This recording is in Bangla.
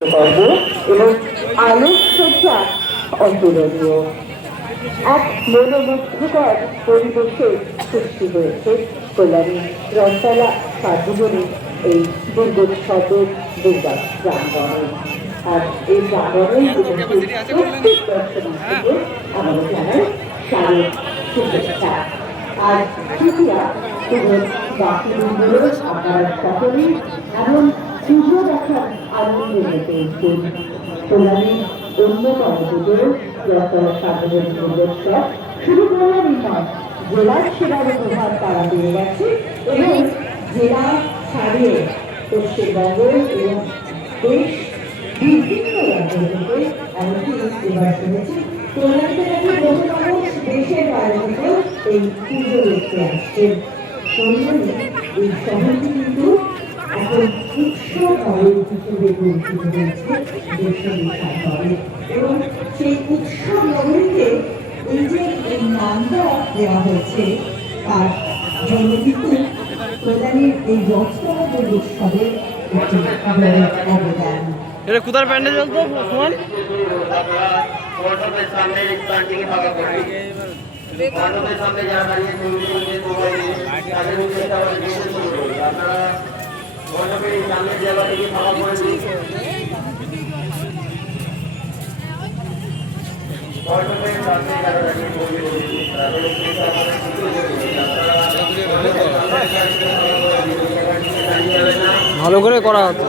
পর্ব এবং আলোকসজ্জা অতুলনীয় এক মনোমুগ্ধকর পরিবেশের সৃষ্টি হয়েছে কল্যাণী রথতলা সার্বজনীন এই দুর্গোৎসবের দুর্গা প্রাঙ্গণে। আর এই প্রাঙ্গণে প্রত্যেক দর্শনার্থীকে আমাদের জানাই শারীরিক শুভেচ্ছা। আর তৃতীয়া পুজোর বাকি দিনগুলো আপনারা সকলেই এমন পুজো দেখার আনন্দে মেতে উঠছেন। কল্যাণী অন্যতম পুজো রথতলা সার্বজনীন দুর্গোৎসব শুধু কল্যাণী নয়, জেলার সেবার উপহার তারা পেয়ে গেছে এবং জেলা ছাড়িয়ে পশ্চিমবঙ্গ এবং দেশ বিভিন্ন রাজ্য থেকে এমনকি এবার শুনেছি কল্যাণীতে নাকি বহু মানুষ দেশের বাইরে থেকেও এই পুজো দেখতে আসছেন। কল্যাণী এই শহরটি কিন্তু এখন উৎসব নগরী হিসেবে পরিচিত হয়েছে দেশের বিশালভাবে এবং সেই উৎসব নগরীতে এই যে এই নামটা দেওয়া হয়েছে তার জন্য কিন্তু কল্যাণীর এই রথতলা দুর্গোৎসবের একটি অবদান। এটা কোথার প্যান্ডেল চলতো সমান সামনে যারা দাঁড়িয়ে সামনের জায়গা থেকে খাওয়া করেছি। ভালো করে করা হতো।